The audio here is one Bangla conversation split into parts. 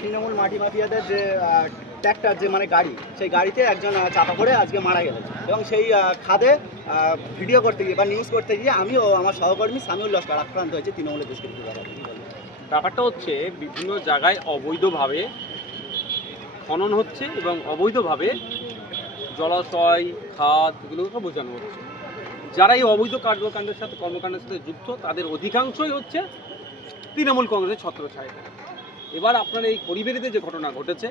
তৃণমূল মাটি মাফিয়াদের যে ট্র্যাক্টর যে মানে গাড়ি সেই গাড়িতে একজন চাপা পড়ে আজকে মারা গেল এবং সেই খাদে ভিডিও করতে গিয়ে বা নিউজ করতে গিয়ে আমিও আমার সহকর্মী সামিউল লস্কর আক্রান্ত হয়েছে তৃণমূলের দুষ্কৃতি ব্যাপারটা হচ্ছে বিভিন্ন জায়গায় অবৈধভাবে খনন হচ্ছে এবং অবৈধভাবে জলাশয় খাদ এগুলোকে বোঝানো হচ্ছে যারা এই অবৈধ কার্যকাণ্ডের সাথে কর্মকাণ্ডের সাথে যুক্ত তাদের অধিকাংশই হচ্ছে তৃণমূল কংগ্রেসের ছত্রছায়া এবার আপনার এই করিবেরিতে যে ঘটনা ঘটেছে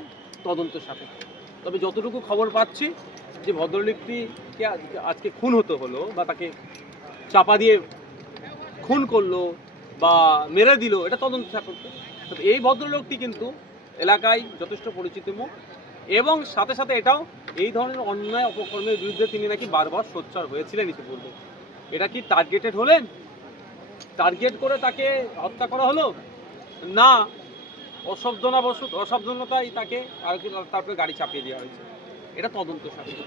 তদন্ত সাথে তবে যতটুকু খবর পাচ্ছি যে ভদ্রলোকটিকে আজকে খুন হতে হলো বা তাকে চাপা দিয়ে খুন করলো বা মেরে দিল এটা তদন্ত সাপেক্ষে তবে এই ভদ্রলোকটি কিন্তু এলাকায় যথেষ্ট পরিচিত মুখ এবং সাথে সাথে এটাও এই ধরনের অন্যায় অপকর্মের বিরুদ্ধে তিনি নাকি বারবার সোচ্চার হয়েছিলেন ইতিপূর্বে এটা কি টার্গেটেড হলেন টার্গেট করে তাকে হত্যা করা হলো না অসাবধানাবশত অসাবধানতাই তাকে আর কি তারপরে গাড়ি চাপিয়ে দেওয়া হয়েছে এটা তদন্ত শাসন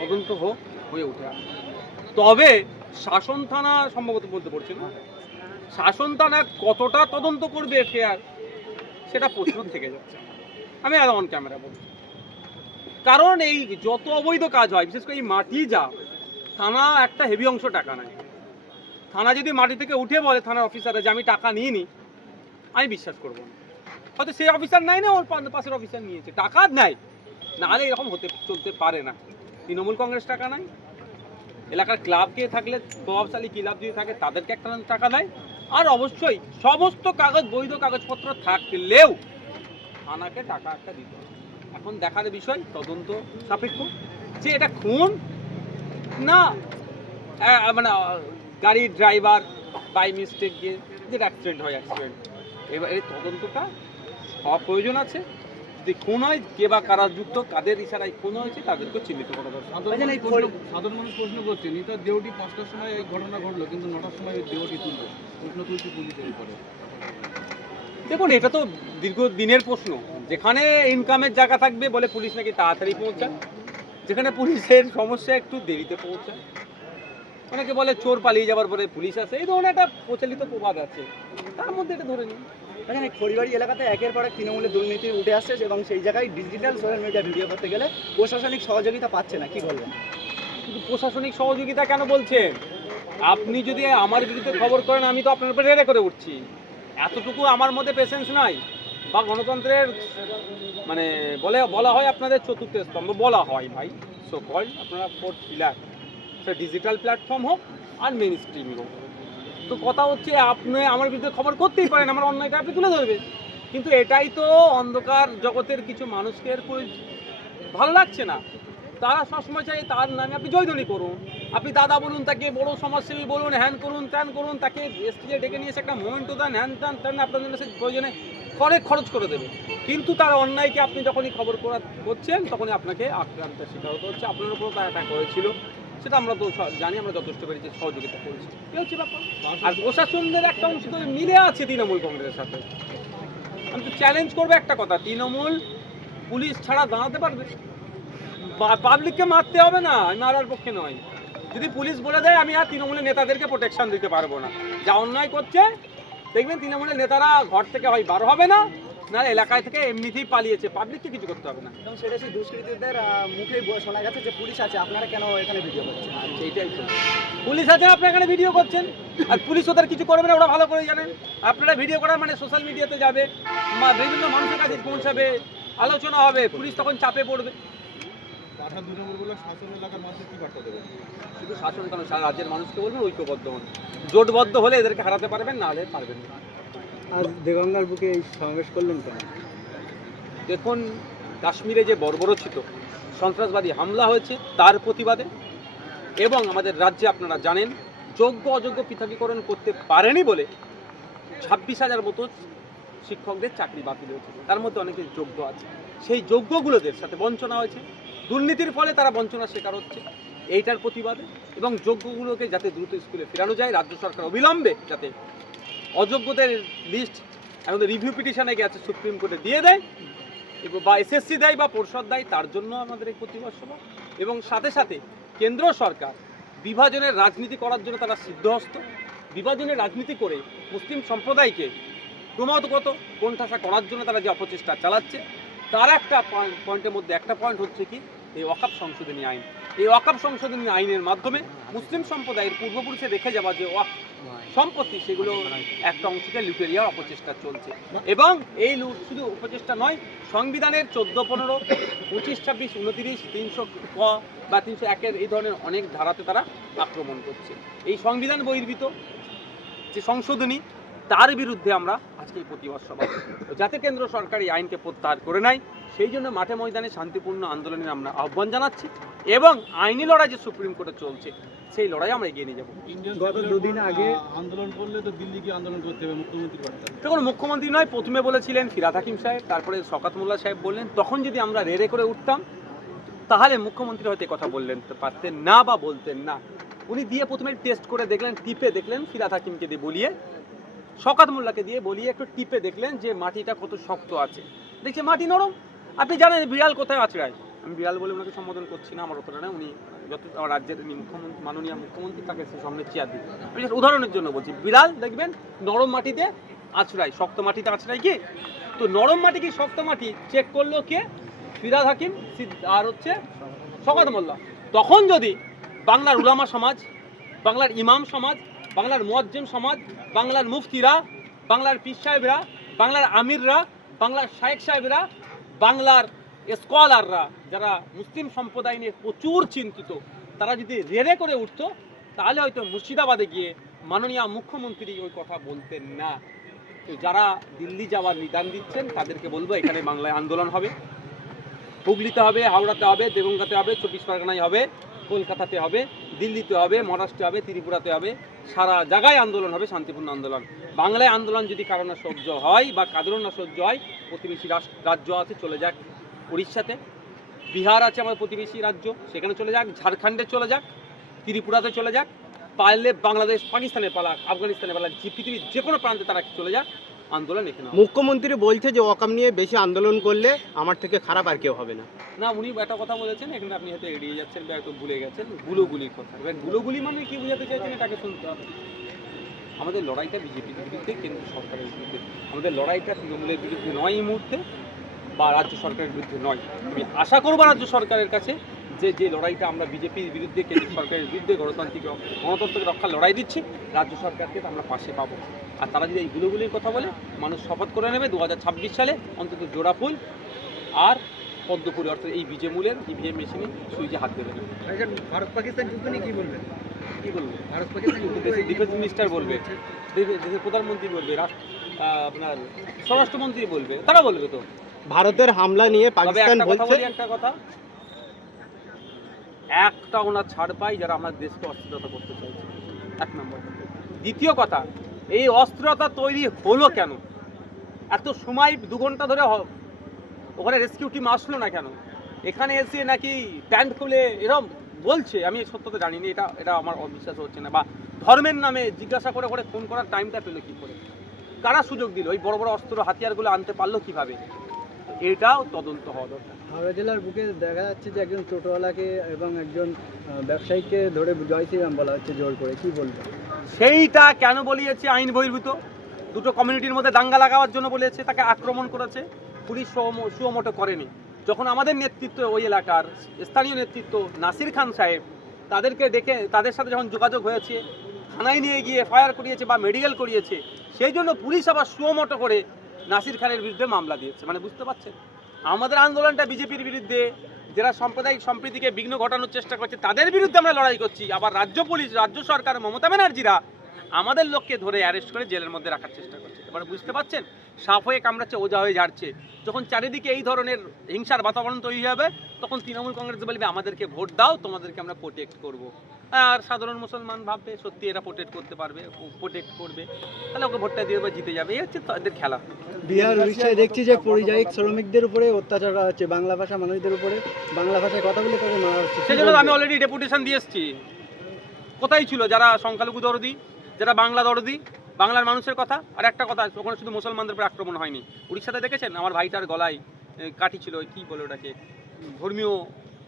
তদন্ত হোক হয়ে উঠে আসে তবে শাসন থানা সম্ভবত বলতে পারছি না শাসন থানা কতটা তদন্ত করবে এফআইআর সেটা প্রশ্ন থেকে যাচ্ছে আমি আর অন ক্যামেরা বলছি কারণ এই যত অবৈধ কাজ হয় বিশেষ করে এই মাটি যা থানা একটা হেভি অংশ টাকা নেয় থানা যদি মাটি থেকে উঠে বলে থানার অফিসাররা যে আমি টাকা নিইনি আমি বিশ্বাস করবো না হয়তো সেই অফিসার নাই না ওর পাশের অফিসার নিয়েছে টাকা নেয় নাহলে এরকম হতে চলতে পারে না তৃণমূল কংগ্রেস টাকা নাই এলাকার ক্লাবকে থাকলে প্রভাবশালী ক্লাব যদি থাকে তাদেরকে একটা টাকা দেয় আর অবশ্যই সমস্ত কাগজ বৈধ কাগজপত্র থাকলেও থানাকে টাকা একটা দিতে এখন দেখার বিষয় তদন্ত সাপেক্ষ যে এটা খুন না মানে গাড়ির ড্রাইভার বাই মিস্টেক গিয়ে যেটা অ্যাক্সিডেন্ট হয় অ্যাক্সিডেন্ট এবার এই তদন্তটা হওয়া প্রয়োজন আছে যদি কোন হয় কে বা কারা যুক্ত কাদের ইশারায় কোন হয়েছে তাদেরকে চিহ্নিত করা দরকার সাধারণ মানুষ প্রশ্ন করছে নেতার দেহটি পাঁচটার সময় এই ঘটনা ঘটলো কিন্তু নটার সময় ওই দেহটি তুলল প্রশ্ন তুলছে পুলিশের উপরে দেখুন এটা তো দীর্ঘ দিনের প্রশ্ন যেখানে ইনকামের জায়গা থাকবে বলে পুলিশ নাকি তাড়াতাড়ি পৌঁছায় যেখানে পুলিশের সমস্যা একটু দেরিতে পৌঁছায় অনেকে বলে চোর পালিয়ে যাওয়ার পরে পুলিশ আসে এই ধরনের একটা প্রচলিত প্রবাদ আছে তার মধ্যে এটা ধরে নিন এখানে খড়িবাড়ি এলাকাতে একের পর এক তৃণমূলের দুর্নীতি উঠে আসছে এবং সেই জায়গায় ডিজিটাল সোশ্যাল মিডিয়া ভিডিও করতে গেলে প্রশাসনিক সহযোগিতা পাচ্ছে না কি বলবেন কিন্তু প্রশাসনিক সহযোগিতা কেন বলছেন আপনি যদি আমার বিরুদ্ধে খবর করেন আমি তো আপনার উপরে রেড়ে করে উঠছি এতটুকু আমার মধ্যে পেশেন্স নাই বা গণতন্ত্রের মানে বলে বলা হয় আপনাদের চতুর্থ স্তম্ভ বলা হয় ভাই সো কল আপনারা ফোর্থ পিলার সে ডিজিটাল প্ল্যাটফর্ম হোক আর মেন স্ট্রিম হোক তো কথা হচ্ছে আপনি আমার বিরুদ্ধে খবর করতেই পারেন আমার অন্যায়টা আপনি তুলে ধরবেন কিন্তু এটাই তো অন্ধকার জগতের কিছু মানুষকে ভালো লাগছে না তারা সবসময় চাই তার নামে আপনি জয়ধনী করুন আপনি দাদা বলুন তাকে বড় সমাজসেবী বলুন হ্যান করুন ত্যান করুন তাকে স্টেজে ডেকে নিয়ে এসে একটা মোমেন্ট দেন হ্যান ত্যান ত্যান আপনার জন্য সে প্রয়োজনে করে খরচ করে দেবে কিন্তু তার অন্যায়কে আপনি যখনই খবর করা করছেন তখনই আপনাকে আক্রান্ত শিকার হতে হচ্ছে আপনার উপর তার অ্যাটাক হয়েছিল সেটা আমরা তো জানি আমরা যথেষ্ট পেরেছি সহযোগিতা করেছি এই হচ্ছে ব্যাপার আর প্রশাসনদের একটা অংশ তো মিলে আছে তৃণমূল কংগ্রেসের সাথে আমি তো চ্যালেঞ্জ করবো একটা কথা তৃণমূল পুলিশ ছাড়া দাঁড়াতে পারবে পাবলিককে মারতে হবে না মারার পক্ষে নয় যদি পুলিশ বলে দেয় আমি আর তৃণমূলের নেতাদেরকে প্রোটেকশন দিতে পারবো না যা অন্যায় করছে দেখবেন তৃণমূলের নেতারা ঘর থেকে হয় বার হবে না না এলাকায় থেকে এমনিতেই পালিয়েছে পাবলিককে কিছু করতে হবে না এবং সেটা সেই দুষ্কৃতীদের মুখে শোনা গেছে যে পুলিশ আছে আপনারা কেন এখানে ভিডিও করছেন সেইটাই পুলিশ আছে আপনারা এখানে ভিডিও করছেন আর পুলিশ ওদের কিছু করবে না ওরা ভালো করে জানেন আপনারা ভিডিও করা মানে সোশ্যাল মিডিয়াতে যাবে বিভিন্ন মানুষের কাছে পৌঁছাবে আলোচনা হবে পুলিশ তখন চাপে পড়বে শুধু শাসন কেন রাজ্যের মানুষকে বলবেন ঐক্যবদ্ধ হন জোটবদ্ধ হলে এদেরকে হারাতে পারবেন না হলে পারবেন না আজ দেগঙ্গার বুকে এই সমাবেশ করলেন কেন দেখুন কাশ্মীরে যে ছিল সন্ত্রাসবাদী হামলা হয়েছে তার প্রতিবাদে এবং আমাদের রাজ্যে আপনারা জানেন যোগ্য অযোগ্য পৃথকীকরণ করতে পারেনি বলে ছাব্বিশ হাজার মতো শিক্ষকদের চাকরি বাতিল হয়েছে তার মধ্যে অনেকে যোগ্য আছে সেই যোগ্যগুলোদের সাথে বঞ্চনা হয়েছে দুর্নীতির ফলে তারা বঞ্চনার শিকার হচ্ছে এইটার প্রতিবাদে এবং যোগ্যগুলোকে যাতে দ্রুত স্কুলে ফেরানো যায় রাজ্য সরকার অবিলম্বে যাতে অযোগ্যদের লিস্ট এখন রিভিউ পিটিশনে গেছে সুপ্রিম কোর্টে দিয়ে দেয় বা এসএসসি দেয় বা পরিষদ দেয় তার জন্য আমাদের এই প্রতিবাদ সভা এবং সাথে সাথে কেন্দ্র সরকার বিভাজনের রাজনীতি করার জন্য তারা সিদ্ধহস্ত বিভাজনের রাজনীতি করে মুসলিম সম্প্রদায়কে ক্রমাগত কোণঠাসা করার জন্য তারা যে অপচেষ্টা চালাচ্ছে তার একটা পয়েন্টের মধ্যে একটা পয়েন্ট হচ্ছে কি এই অকাপ সংশোধনী আইন এই অকাপ সংশোধনী আইনের মাধ্যমে মুসলিম সম্প্রদায়ের পূর্বপুরুষে রেখে যাওয়া যে সম্পত্তি সেগুলো একটা অংশকে লুটে নেওয়ার অপচেষ্টা চলছে এবং এই লুট শুধু উপচেষ্টা নয় সংবিধানের চোদ্দো পনেরো পঁচিশ ছাব্বিশ উনতিরিশ তিনশো ক বা তিনশো একের এই ধরনের অনেক ধারাতে তারা আক্রমণ করছে এই সংবিধান বহির্ভূত যে সংশোধনী তার বিরুদ্ধে আমরা আজকে এই প্রতিবাদ সভা যাতে কেন্দ্র সরকার এই আইনকে প্রত্যাহার করে নেয় সেই জন্য মাঠে ময়দানে শান্তিপূর্ণ আন্দোলনের আমরা আহ্বান জানাচ্ছি এবং আইনি লড়াই যে সুপ্রিম কোর্টে চলছে সেই লড়াই আমরা এগিয়ে নিয়ে যাবো গত দুদিন আগে আন্দোলন করলে তো দিল্লি গিয়ে আন্দোলন করতে হবে মুখ্যমন্ত্রী তখন মুখ্যমন্ত্রী নয় প্রথমে বলেছিলেন ফিরাত হাকিম সাহেব তারপরে শকাত মোল্লা সাহেব বললেন তখন যদি আমরা রেড়ে করে উঠতাম তাহলে মুখ্যমন্ত্রী হয়তো কথা বললেন পারতেন না বা বলতেন না উনি দিয়ে প্রথমে টেস্ট করে দেখলেন টিপে দেখলেন ফিরাত হাকিমকে দিয়ে বলিয়ে শকাত মোল্লাকে দিয়ে বলিয়ে একটু টিপে দেখলেন যে মাটিটা কত শক্ত আছে দেখছি মাটি নরম আপনি জানেন বিড়াল কোথায় আছড়ায় আমি বিড়াল বলে ওনাকে সম্বোধন করছি না আমার ওখানে উনি যত আমার রাজ্যের মুখ্যমন্ত্রী মাননীয় মুখ্যমন্ত্রী তাকে সামনে চেয়ার দিই আমি উদাহরণের জন্য বলছি বিড়াল দেখবেন নরম মাটিতে আছড়ায় শক্ত মাটিতে আছড়ায় কি তো নরম মাটি কি শক্ত মাটি চেক করলো কে ফিরাদ হাকিম আর হচ্ছে শকাত মোল্লা তখন যদি বাংলার উলামা সমাজ বাংলার ইমাম সমাজ বাংলার মোয়াজ্জেম সমাজ বাংলার মুফতিরা বাংলার পীর সাহেবরা বাংলার আমিররা বাংলার শায়েক সাহেবরা বাংলার স্কলাররা যারা মুসলিম সম্প্রদায় নিয়ে প্রচুর চিন্তিত তারা যদি রেড়ে করে উঠত তাহলে হয়তো মুর্শিদাবাদে গিয়ে মাননীয় মুখ্যমন্ত্রী ওই কথা বলতেন না তো যারা দিল্লি যাওয়ার নিদান দিচ্ছেন তাদেরকে বলবো এখানে বাংলায় আন্দোলন হবে হুগলিতে হবে হাওড়াতে হবে দেবঙ্গাতে হবে চব্বিশ পরগনায় হবে কলকাতাতে হবে দিল্লিতে হবে মহারাষ্ট্রে হবে ত্রিপুরাতে হবে সারা জায়গায় আন্দোলন হবে শান্তিপূর্ণ আন্দোলন বাংলায় আন্দোলন যদি কারো না সহ্য হয় বা কাদের না সহ্য হয় প্রতিবেশী রাজ্য আছে চলে যাক উড়িষ্যাতে বিহার আছে আমার প্রতিবেশী রাজ্য সেখানে চলে যাক ঝাড়খণ্ডে চলে যাক ত্রিপুরাতে চলে যাক পারলে বাংলাদেশ পাকিস্তানে পালাক আফগানিস্তানে পালাক যে পৃথিবীর যে কোনো প্রান্তে তারা চলে যাক আন্দোলন এখানে মুখ্যমন্ত্রী বলছে যে ওয়াকাম নিয়ে বেশি আন্দোলন করলে আমার থেকে খারাপ আর কেউ হবে না না উনি একটা কথা বলেছেন এখানে আপনি হয়তো এড়িয়ে যাচ্ছেন বা একটু ভুলে গেছেন গুলোগুলির কথা এবার গুলোগুলি মানে কি বোঝাতে চাইছেন এটাকে শুনতে হবে আমাদের লড়াইটা বিজেপির বিরুদ্ধে কেন্দ্র সরকারের বিরুদ্ধে আমাদের লড়াইটা তৃণমূলের বিরুদ্ধে নয় এই মুহূর্তে বা রাজ্য সরকারের বিরুদ্ধে নয় আমি আশা করবো রাজ্য সরকারের কাছে যে যে লড়াইটা আমরা বিজেপির বিরুদ্ধে কেন্দ্র সরকারের বিরুদ্ধে গণতান্ত্রিক গণতন্ত্রকে রক্ষা লড়াই দিচ্ছি রাজ্য সরকারকে আমরা পাশে পাবো আর তারা যদি এই গুলোগুলির কথা বলে মানুষ শপথ করে নেবে দু সালে অন্তত জোড়া ফুল আর পদ্মপুরি অর্থাৎ এই বিজে মূলের ইভিএম মেশিনে সুইচে হাত দেবে ভারত পাকিস্তান যুদ্ধ নিয়ে কি বলবেন ভারত পাকিস্তান ডিফেন্স মিনিস্টার বলবে দেশের প্রধানমন্ত্রী বলবে আপনার স্বরাষ্ট্রমন্ত্রী বলবে তারা বলবে তো ভারতের হামলা নিয়ে পাকিস্তান বলছে একটা কথা একটা ওনার ছাড় পাই যারা আমাদের দেশকে অস্থিরতা করতে চাইছে এক নম্বর দ্বিতীয় কথা এই অস্থিরতা তৈরি হলো কেন এত সময় দু ঘন্টা ধরে ওখানে রেস্কিউ টিম আসলো না কেন এখানে এসে নাকি প্যান্ট খুলে এরম বলছে আমি সত্যতা জানি না এটা এটা আমার অবিশ্বাস হচ্ছে না বা ধর্মের নামে জিজ্ঞাসা করে করে ফোন করার টাইমটা পেলো কী করে কারা সুযোগ দিল ওই বড় বড় অস্ত্র হাতিয়ারগুলো আনতে পারলো কীভাবে এটাও তদন্ত হওয়া দরকার হাওড়া জেলার বুকে দেখা যাচ্ছে যে একজন টোটোওয়ালাকে এবং একজন ব্যবসায়ীকে ধরে জয় শ্রীরাম বলা হচ্ছে জোর করে কি বলবো সেইটা কেন বলিয়েছে আইন বহির্ভূত দুটো কমিউনিটির মধ্যে দাঙ্গা লাগাবার জন্য বলেছে তাকে আক্রমণ করেছে পুলিশ সুমোটো করেনি যখন আমাদের নেতৃত্ব ওই এলাকার স্থানীয় নেতৃত্ব নাসির খান সাহেব তাদেরকে দেখে তাদের সাথে যখন যোগাযোগ হয়েছে থানায় নিয়ে গিয়ে ফায়ার করিয়েছে বা মেডিকেল করিয়েছে সেই জন্য পুলিশ আবার সুমোটো করে নাসির খানের বিরুদ্ধে মামলা দিয়েছে মানে বুঝতে পারছেন আমাদের আন্দোলনটা বিজেপির বিরুদ্ধে যারা সাম্প্রদায়িক সম্প্রীতিকে বিঘ্ন ঘটানোর চেষ্টা করছে তাদের বিরুদ্ধে আমরা লড়াই করছি আবার রাজ্য পুলিশ রাজ্য সরকার মমতা ব্যানার্জিরা আমাদের লোককে ধরে অ্যারেস্ট করে জেলের মধ্যে রাখার চেষ্টা করছে এবার বুঝতে পারছেন সাপ হয়ে কামড়াচ্ছে ওজা হয়ে ঝাড়ছে যখন চারিদিকে এই ধরনের হিংসার বাতাবরণ তৈরি হবে তখন তৃণমূল কংগ্রেস বলবে আমাদেরকে ভোট দাও তোমাদেরকে আমরা প্রোটেক্ট করব আর সাধারণ মুসলমান ভাববে সত্যি এরা প্রোটেক্ট করতে পারবে প্রোটেক্ট করবে তাহলে ওকে ভোটটা দিয়ে জিতে যাবে এই হচ্ছে তাদের খেলা বিহার উড়িষ্যায় দেখছি যে পরিযায়ী শ্রমিকদের উপরে অত্যাচার আছে হচ্ছে বাংলা ভাষা মানুষদের উপরে বাংলা ভাষায় কথা বলে তাদের মারা হচ্ছে সেজন্য আমি অলরেডি ডেপুটেশন দিয়ে এসেছি কোথায় ছিল যারা সংখ্যালঘু দরদি যারা বাংলা দরদি বাংলার মানুষের কথা আর একটা কথা ওখানে শুধু মুসলমানদের উপরে আক্রমণ হয়নি উড়িষ্যাতে দেখেছেন আমার ভাইটার গলায় কাঠি ছিল কি বলে ওটাকে ধর্মীয়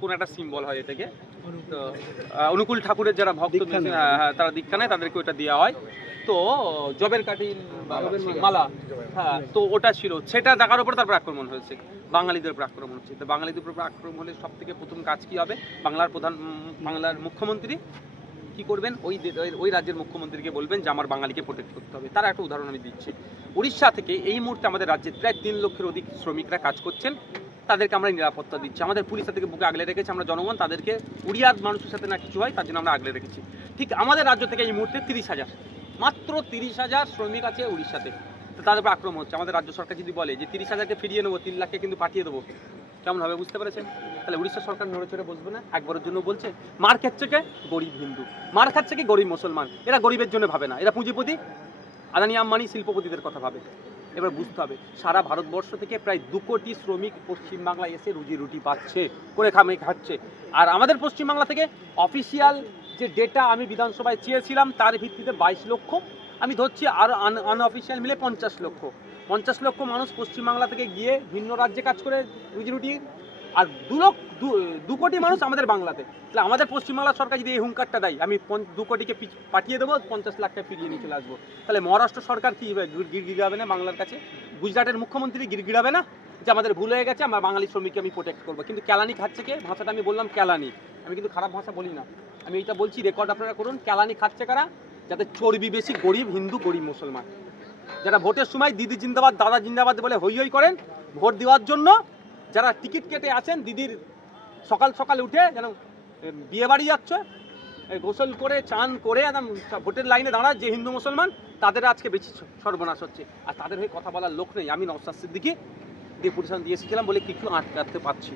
কোনো একটা সিম্বল হয় এটাকে অনুকূল ঠাকুরের যারা ভক্ত তারা দীক্ষা নেয় তাদেরকে ওটা দেওয়া হয় তো জবের কাঠি মালা হ্যাঁ তো ওটা ছিল সেটা দেখার উপর তারপর আক্রমণ হয়েছে বাঙালিদের উপর আক্রমণ হচ্ছে তো বাঙালিদের উপর আক্রমণ হলে সব থেকে প্রথম কাজ কি হবে বাংলার প্রধান বাংলার মুখ্যমন্ত্রী কি করবেন ওই ওই রাজ্যের মুখ্যমন্ত্রীকে বলবেন যে আমার বাঙালিকে প্রোটেক্ট করতে হবে তার একটা উদাহরণ আমি দিচ্ছি উড়িষ্যা থেকে এই মুহূর্তে আমাদের রাজ্যে প্রায় তিন লক্ষের অধিক শ্রমিকরা কাজ করছেন তাদেরকে আমরা নিরাপত্তা দিচ্ছি আমাদের পুলিশ তাদেরকে বুকে আগলে রেখেছে আমরা জনগণ তাদেরকে উড়িয়ার মানুষের সাথে না কিছু হয় তার জন্য আমরা আগলে রেখেছি ঠিক আমাদের রাজ্য থেকে এই মুহূর্তে তিরিশ হাজার মাত্র তিরিশ হাজার শ্রমিক আছে উড়িষ্যাতে তাদের উপর আক্রমণ হচ্ছে আমাদের রাজ্য সরকার যদি বলে যে তিরিশ হাজারকে ফিরিয়ে নেবো তিন লাখকে কিন্তু পাঠিয়ে দেবো কেমন হবে বুঝতে পেরেছেন তাহলে উড়িষ্যা সরকার নড়ে চড়ে বসবে না একবারের জন্য বলছে মার খাচ্ছে কে গরিব হিন্দু মার খাচ্ছে কি গরিব মুসলমান এরা গরিবের জন্য ভাবে না এরা পুঁজিপতি আদানি আম্বানি শিল্পপতিদের কথা ভাবে এবার বুঝতে হবে সারা ভারতবর্ষ থেকে প্রায় দু কোটি শ্রমিক পশ্চিমবাংলায় এসে রুজি রুটি পাচ্ছে করে খামে খাচ্ছে আর আমাদের পশ্চিমবাংলা থেকে অফিসিয়াল যে ডেটা আমি বিধানসভায় চেয়েছিলাম তার ভিত্তিতে বাইশ লক্ষ আমি ধরছি আর আনঅফিসিয়াল মিলে পঞ্চাশ লক্ষ পঞ্চাশ লক্ষ মানুষ পশ্চিমবাংলা থেকে গিয়ে ভিন্ন রাজ্যে কাজ করে রুজি রুটি আর দু লক্ষ দু কোটি মানুষ আমাদের বাংলাতে তাহলে আমাদের পশ্চিমবাংলা সরকার যদি এই হুঙ্কারটা দেয় আমি দু কোটিকে পাঠিয়ে দেবো পঞ্চাশ লাখটা ফিরিয়ে নিয়ে চলে আসবো তাহলে মহারাষ্ট্র সরকার কী হবে না বাংলার কাছে গুজরাটের মুখ্যমন্ত্রী গিরগিড়াবে না যে আমাদের ভুল হয়ে গেছে আমার বাঙালি শ্রমিককে আমি প্রোটেক্ট করবো কিন্তু ক্যালানি খাচ্ছে কে ভাষাটা আমি বললাম ক্যালানি আমি কিন্তু খারাপ ভাষা বলি না আমি এটা বলছি রেকর্ড আপনারা করুন ক্যালানি খাচ্ছে কারা যাতে চর্বি বেশি গরিব হিন্দু গরিব মুসলমান যারা ভোটের সময় দিদি জিন্দাবাদ দাদা জিন্দাবাদ বলে হই হই করেন ভোট দেওয়ার জন্য যারা টিকিট কেটে আছেন দিদির সকাল সকাল উঠে যেন বিয়ে বাড়ি যাচ্ছ গোসল করে চান করে একদম ভোটের লাইনে দাঁড়ায় যে হিন্দু মুসলমান তাদের আজকে বেশি সর্বনাশ হচ্ছে আর তাদের হয়ে কথা বলার লোক নেই আমি নওসাদ সিদ্দিকি দিয়ে পরিশ্রম দিয়ে এসেছিলাম বলে কিছু আটকাতে পারছি